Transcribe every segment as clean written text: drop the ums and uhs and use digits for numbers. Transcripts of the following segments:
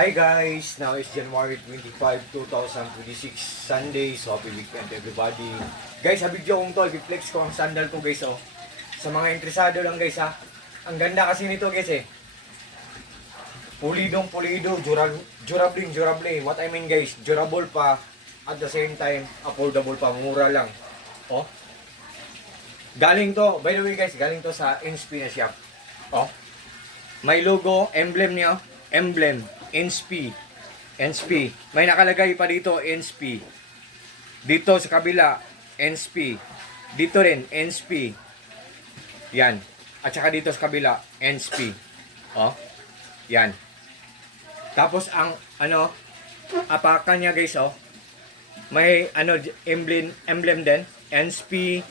Hi guys! Now is January 25, 2026, Sunday. So happy weekend everybody. Guys, sa video kong to, i-flex ko ang sandal ko guys oh. Sa mga interesado lang guys ha. Ang ganda kasi nito guys eh. Pulidong pulido, durable. What I mean guys, durable pa. At the same time, affordable pa, mura lang. Oh. Galing to, by the way guys, galing to sa NSP na shop. Oh. May logo, emblem niya, emblem. NSP. May nakalagay pa dito, NSP. Dito sa kabila, NSP. Dito rin, NSP. Yan. At saka dito sa kabila, NSP. Oh. Yan. Tapos ang, apakan niya guys, oh. May, emblem din. NSP.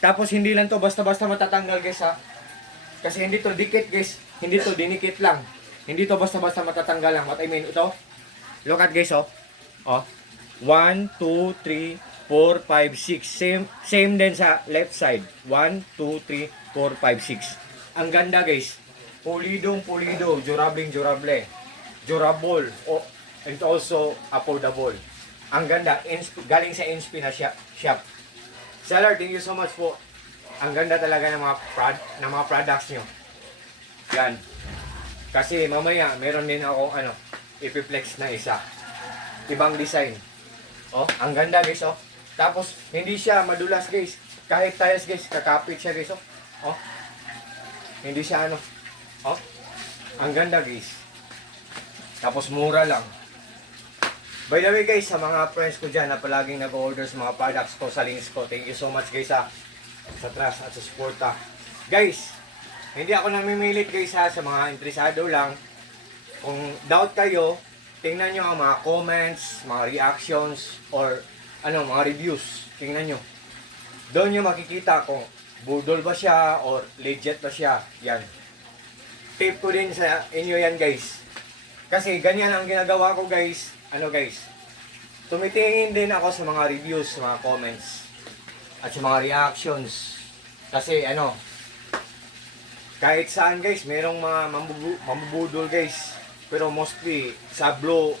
Tapos hindi lang to basta-basta matatanggal guys, ha. Kasi hindi to dikit guys. Hindi to dinikit lang. Hindi to basta-basta matatanggal lang. What I mean, ito. Look at guys, oh. Oh. 1, 2, 3, 4, 5, 6. Same din sa left side. 1, 2, 3, 4, 5, 6. Ang ganda guys. Pulido. Durable. Oh, and also affordable. Ang ganda. Galing sa NSP na shop. Seller, thank you so much po. Ang ganda talaga ng mga products nyo. Yan. Kasi mamaya, meron din ako, ipiplex na isa. Ibang design. Oh, ang ganda guys, oh. Tapos, hindi siya madulas guys. Kahit tiles guys, kakapit siya guys, oh. Oh. Hindi siya oh. Ang ganda guys. Tapos, mura lang. By the way guys, sa mga friends ko dyan na palaging nag-order sa mga products ko, sa links ko, thank you so much guys sa trust at sa suporta. Guys, hindi ako namimilit guys ha, sa mga interesado lang. Kung doubt kayo, tingnan nyo ang mga comments, mga reactions, or mga reviews. Tingnan nyo. Doon nyo makikita kung budol ba siya or legit ba siya. Yan. Tip ko din sa inyo yan guys. Kasi ganyan ang ginagawa ko guys. Tumitingin din ako sa mga reviews, sa mga comments, at sa mga reactions. Kasi kahit saan guys, merong mga mambubudol guys. Pero mostly sa blow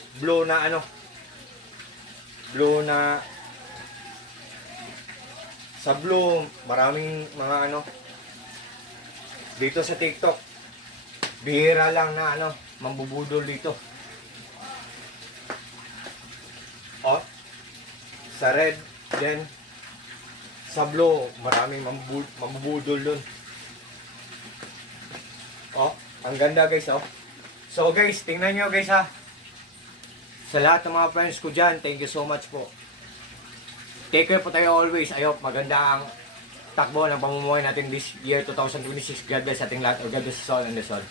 maraming mga dito sa TikTok. Bihira lang na mambubudol dito. Oh, sa red, then sa blue, maraming mambubudol dun. Oh, ang ganda guys, oh. So guys, tingnan nyo guys ha. Sa lahat ng mga friends ko dyan, thank you so much po. Take care po tayo always. I hope maganda ang takbo ng pamumuhay natin this year 2026. God bless ating lahat. God bless us all and us all.